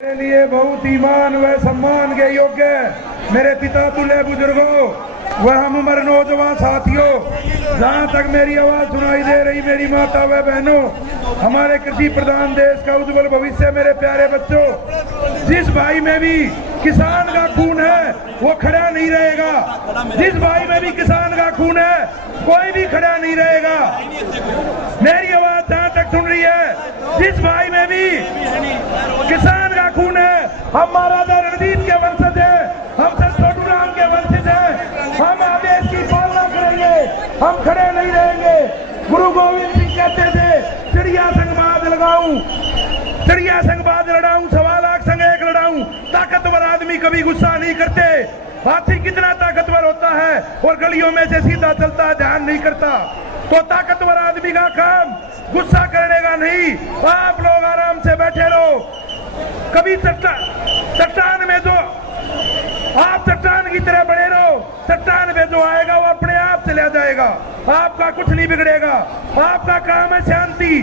मेरे लिए बहुत ईमान व सम्मान के योग्य मेरे पिता तुल्य बुजुर्गों व हम उम्र नौजवान साथियों, जहाँ तक मेरी आवाज सुनाई दे रही मेरी माता व बहनों, हमारे कृषि प्रधान देश का उज्जवल भविष्य, मेरे प्यारे बच्चों, जिस भाई में भी किसान का खून है वो खड़ा नहीं रहेगा। जिस भाई में भी किसान का खून है कोई भी खड़ा नहीं रहेगा। मेरी आवाज जहाँ तक सुन रही है, जिस भाई में भी किसान का खून है, हम महाराजा रणजीत के वंशज हैं, हम सर छोटू राम के वंशज हैं, हम आदेश की पालना करेंगे, हम खड़े नहीं रहेंगे। गुरु गोविंद सिंह कहते थे, चिड़िया संग बाज लगाऊं, चिड़िया संग बाज लड़ाऊं, 1.25 लाख संग एक लड़ाऊं। ताकतवर आदमी कभी गुस्सा नहीं करते। हाथी कितना ताकतवर होता है और गलियों में से सीधा चलता है, ध्यान नहीं करता। तो ताकतवर आदमी का काम गुस्सा करने का नहीं। आप लोग आराम से बैठे रहो। कभी चट्टान में जो आप चट्टान की तरह बने रहो, चट्टान में जो आएगा वो अपने आप चला जाएगा, आपका कुछ नहीं बिगड़ेगा। आपका काम है शांति।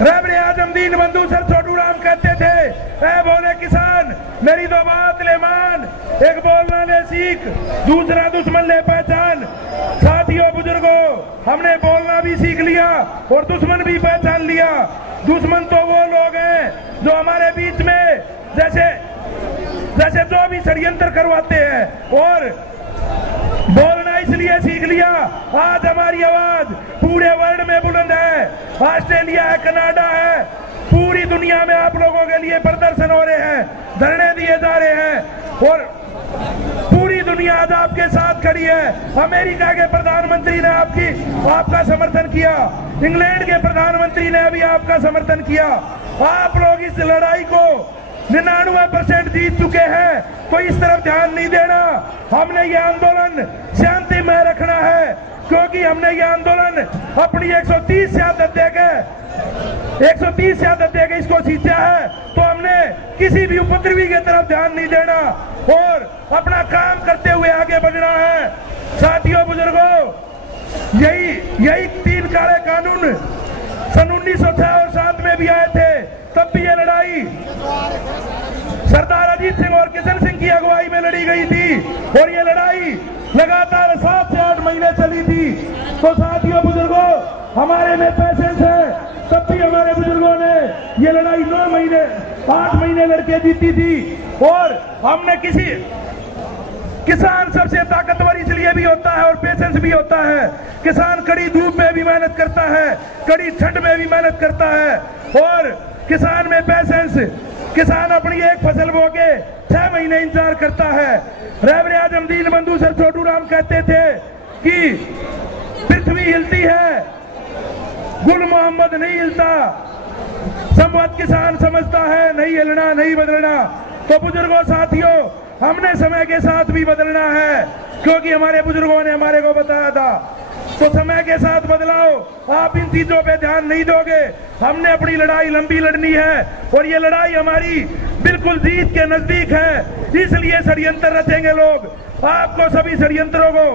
रहबरे आजम दीन बंधु सर छोटू राम कहते थे, ऐ बोले किसान मेरी दो बात ले मान, एक बोलना ले सीख, दूसरा दुश्मन ले पहचान। साथियों बुजुर्गों, हमने बोलना भी सीख लिया और दुश्मन भी पहचान लिया। दुश्मन तो वो लोग हैं जो हमारे बीच में जैसे जो भी षड्यंत्र करवाते हैं, और बोलना इसलिए सीख लिया। आज हमारी आवाज पूरे वर्ल्ड में बुलंद है। ऑस्ट्रेलिया है, कनाडा है, पूरी दुनिया में आप लोगों के लिए प्रदर्शन हो रहे हैं, धरने दिए जा रहे हैं और पूरी दुनिया आज आपके साथ खड़ी है। अमेरिका के प्रधानमंत्री ने आपका समर्थन किया, इंग्लैंड के प्रधानमंत्री ने भी आपका समर्थन किया। आप लोग इस लड़ाई को 99% जीत चुके हैं, तो इस तरफ ध्यान नहीं देना। हमने ये आंदोलन शांति में रखना है, क्योंकि हमने ये आंदोलन अपनी 130 शहादत देके इसको सींचा है। तो हमने किसी भी उपद्रवी की तरफ ध्यान नहीं देना और अपना काम करते हुए आगे बढ़ना है। साथियों बुजुर्गों, यही 3 काले कानून सन 1906 और 7 में भी आए थे। तब भी ये लड़ाई सरदार अजीत सिंह और किशन सिंह की अगुवाई में लड़ी गई थी और ये लड़ाई लगातार 7 से 8 महीने चली थी। तो साथियों बुजुर्गों, हमारे में पैसेंस है। तब भी हमारे बुजुर्गों ने ये लड़ाई 8 महीने लड़के जीती थी। और हमने किसान सबसे ताकतवर इसलिए भी होता है और पेशेंस भी होता है। किसान कड़ी धूप में भी मेहनत करता है, कड़ी ठंड में भी मेहनत करता है और किसान में पेशेंस। किसान अपनी एक फसल बो के 6 महीने इंतजार करता है। रहबरे आजम दीन बंधु सर छोटू राम कहते थे कि पृथ्वी हिलती है, गुल मोहम्मद नहीं हिलता। संवत किसान समझता है, नहीं हिलना नहीं बदलना। तो बुजुर्गों साथियों, हमने समय के साथ भी बदलना है, क्योंकि हमारे बुजुर्गों ने हमारे को बताया था। तो समय के साथ बदलाव। आप इन चीजों पे ध्यान नहीं दोगे। हमने अपनी लड़ाई लंबी लड़नी है और ये लड़ाई हमारी बिल्कुल जीत के नजदीक है। इसलिए षड्यंत्र रचेंगे लोग। आपको सभी षड्यंत्रों को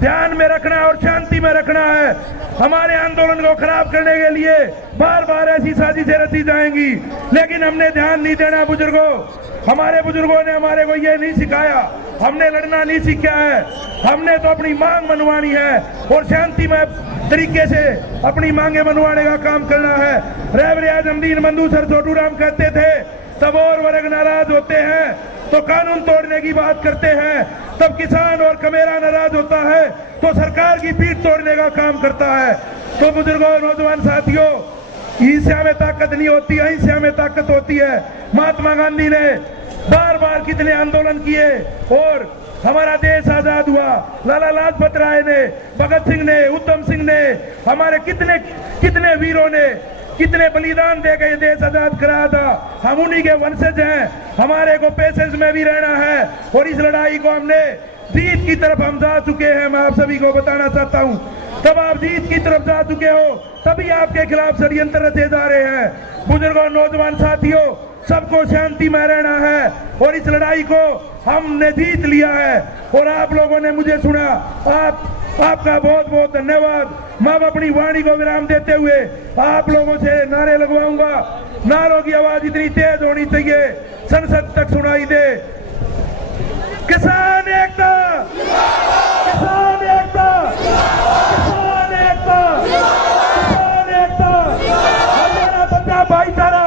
ध्यान में रखना है और शांति में रखना है। हमारे आंदोलन को खराब करने के लिए बार बार ऐसी साजिशें रची जाएंगी, लेकिन हमने ध्यान नहीं देना। बुजुर्गों, हमारे बुजुर्गों ने हमारे को ये नहीं सिखाया, हमने लड़ना नहीं सीखा है। हमने तो अपनी मांग मनवानी है और शांतिमय तरीके से अपनी मांगे मनवाने का काम करना है। रहबरे आजम दीन बंधु सर छोटू राम कहते थे, तब और वर्ग नाराज होते हैं तो कानून तोड़ने की बात करते हैं, तब किसान और कमेरा नाराज होता है तो सरकार की पीठ तोड़ने का काम करता है। तो बुजुर्गों, नौजवान साथियों, ईर्ष्या में ताकत नहीं होती, अहिंसा में ताकत होती है। महात्मा गांधी ने बार बार कितने आंदोलन किए और हमारा देश आजाद हुआ। लाला लाजपत राय ने, भगत सिंह ने, उधम सिंह ने, हमारे कितने वीरों ने कितने बलिदान दे के देश आजाद कराया था। हम उन्हीं के वंशज हैं। हमारे को पेशेंस में भी रहना है और इस लड़ाई को हमने जीत की तरफ हम जा चुके हैं। मैं आप सभी को बताना चाहता हूं, तब आप जीत की तरफ जा चुके हो, तभी आपके खिलाफ षड्यंत्र रचे जा रहे हैं। बुजुर्गों, नौजवान साथियों, सबको शांति में रहना है और इस लड़ाई को हमने जीत लिया है और आप लोगों ने मुझे सुना। आपका बहुत बहुत धन्यवाद। मैं अपनी वाणी को विराम देते हुए आप लोगों से नारे लगवाऊंगा। नारों की आवाज इतनी तेज होनी चाहिए संसद तक सुनाई दे। किसान एकता, किसान एकता, किसान एकता, किसान एकता। हरियाणा पंजाब भाईचारा,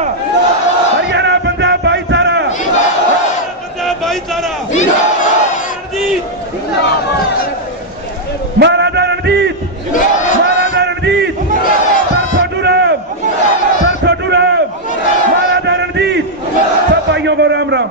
हरियाणा पंजाब भाईचारा, हरियाणा पंजाब भाईचारा। महाराजा रणजीत, महाराजा रणजीत, सरसों टूरम, महाराजा रणजीत। सब भाइयों को राम राम।